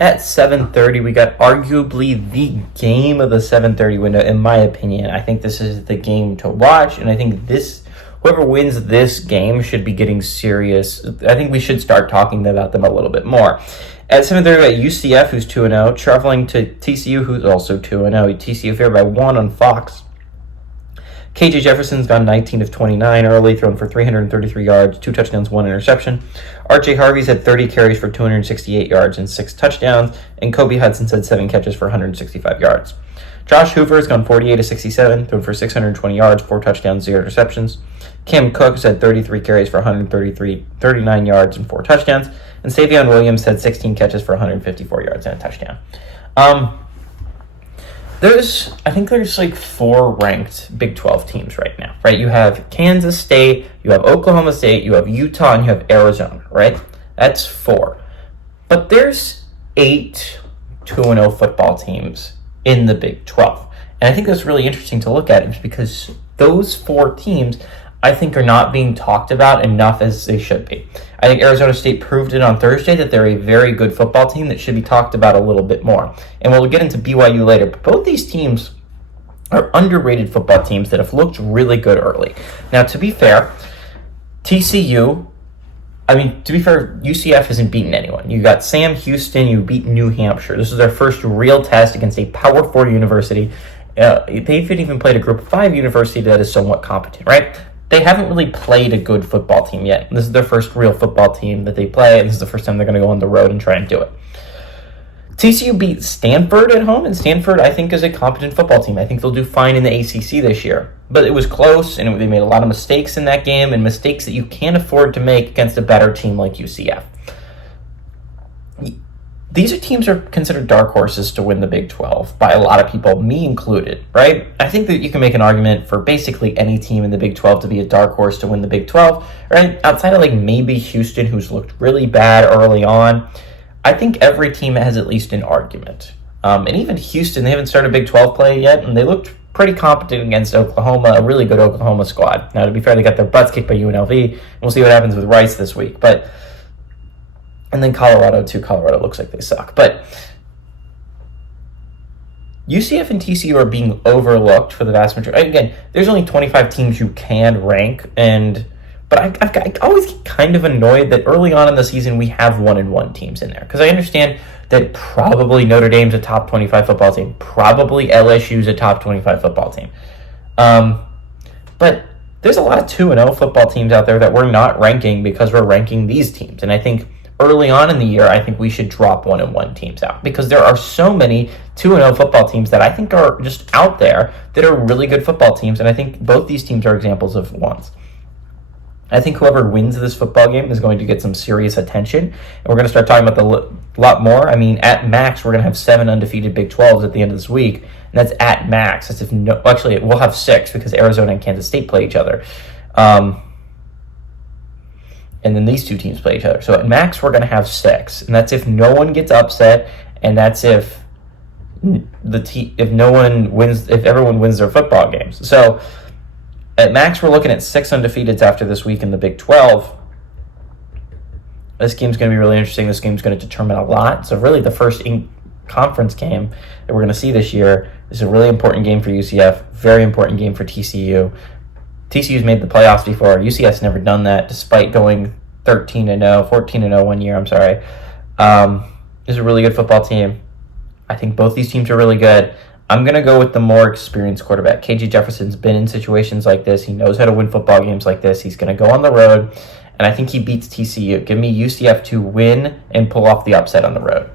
At 7:30, we got arguably the game of the 7:30 window, in my opinion. I think this is the game to watch, and I think whoever wins this game should be getting serious. I think we should start talking about them a little bit more. At 7:30, we got UCF, who's 2-0, traveling to TCU, who's also 2-0. TCU favored by 1 on Fox. KJ Jefferson's gone 19 of 29 early, thrown for 333 yards, 2 touchdowns, 1 interception. RJ Harvey's had 30 carries for 268 yards and 6 touchdowns, and Kobe Hudson's had 7 catches for 165 yards. Josh Hoover's gone 48 of 67, thrown for 620 yards, 4 touchdowns, 0 interceptions. Cam Cook's had 33 carries for 139 yards and 4 touchdowns, and Savion Williams had 16 catches for 154 yards and a touchdown. I think there's like 4 ranked Big 12 teams right now, right? You have Kansas State, you have Oklahoma State, you have Utah, and you have Arizona, right? That's 4. But there's 8 2-0 football teams in the Big 12. And I think that's really interesting to look at because those 4 teams, I think, are not being talked about enough as they should be. I think Arizona State proved it on Thursday that they're a very good football team that should be talked about a little bit more. And we'll get into BYU later, but both these teams are underrated football teams that have looked really good early. Now, to be fair, UCF hasn't beaten anyone. You got Sam Houston, you beat New Hampshire. This is their first real test against a Power 4 university. They've even played a Group 5 university that is somewhat competent, right? They haven't really played a good football team yet. This is their first real football team that they play, and this is the first time they're going to go on the road and try and do it. TCU beat Stanford at home, and Stanford, I think, is a competent football team. I think they'll do fine in the ACC this year. But it was close, and they made a lot of mistakes in that game, and mistakes that you can't afford to make against a better team like UCF. These teams are considered dark horses to win the Big 12 by a lot of people, me included, right? I think that you can make an argument for basically any team in the Big 12 to be a dark horse to win the Big 12, right? Outside of like maybe Houston, who's looked really bad early on, I think every team has at least an argument. And even Houston, they haven't started Big 12 play yet, and they looked pretty competent against Oklahoma, a really good Oklahoma squad. Now, to be fair, they got their butts kicked by UNLV, and we'll see what happens with Rice this week, and then Colorado, too. Colorado looks like they suck. But UCF and TCU are being overlooked for the vast majority. Again, there's only 25 teams you can rank, but I always get kind of annoyed that early on in the season we have 1-1 teams in there. Because I understand that probably Notre Dame's a top 25 football team. Probably LSU's a top 25 football team. But there's a lot of 2-0 football teams out there that we're not ranking because we're ranking these teams. And I think early on in the year, I think we should drop 1-1 teams out because there are so many 2-0 football teams that I think are just out there that are really good football teams, and I think both these teams are examples of ones. I think whoever wins this football game is going to get some serious attention, and we're going to start talking about a lot more. I mean, at max, we're going to have 7 undefeated Big 12s at the end of this week, and that's at max. That's if actually, we'll have 6 because Arizona and Kansas State play each other. And then these 2 teams play each other. So at max, we're going to have 6. And that's if no one gets upset, and that's if everyone wins their football games. So at max, we're looking at 6 undefeateds after this week in the Big 12. This game's going to be really interesting. This game's going to determine a lot. So really the first conference game that we're going to see this year is a really important game for UCF, very important game for TCU. TCU's made the playoffs before. UCF's never done that, despite going 14-0 one year. It's a really good football team. I think both these teams are really good. I'm going to go with the more experienced quarterback. KJ Jefferson's been in situations like this. He knows how to win football games like this. He's going to go on the road, and I think he beats TCU. Give me UCF to win and pull off the upset on the road.